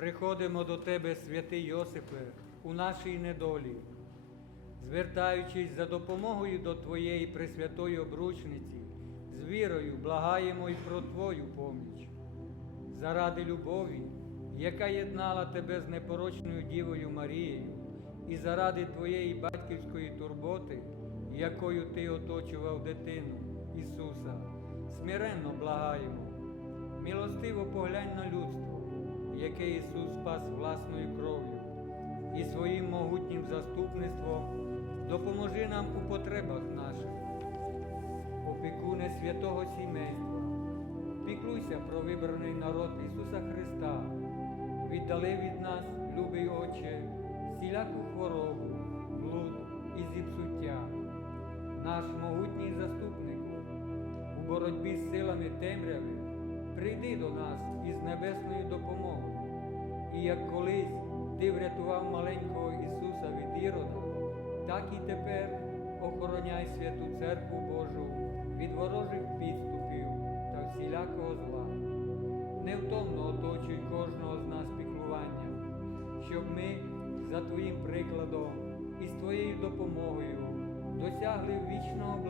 приходимо до Тебе, святий Йосипе, у нашій недолі, звертаючись за допомогою до Твоєї Пресвятої обручниці, з вірою благаємо й про Твою поміч. Заради любові, яка єднала Тебе з непорочною Дівою Марією, і заради Твоєї батьківської турботи, якою Ти оточував дитину Ісуса, смиренно благаємо. Милостиво поглянь на людство, яке Ісус спас власною кров'ю, і своїм могутнім заступництвом допоможи нам у потребах наших. Опікуне святого сімейства, піклуйся про вибраний народ Ісуса Христа, віддали від нас, любий Отче, всіляку хворобу, блуд і зіпсуття. Наш могутній заступнику у боротьбі з силами темряви прийди до нас із небесною допомогою. І як колись ти врятував маленького Ісуса від Ірода, так і тепер охороняй святу церкву Божу від ворожих підступів та всілякого зла. Невтомно оточуй кожного з нас піклуванням, щоб ми за Твоїм прикладом і з Твоєю допомогою досягли вічного блаженства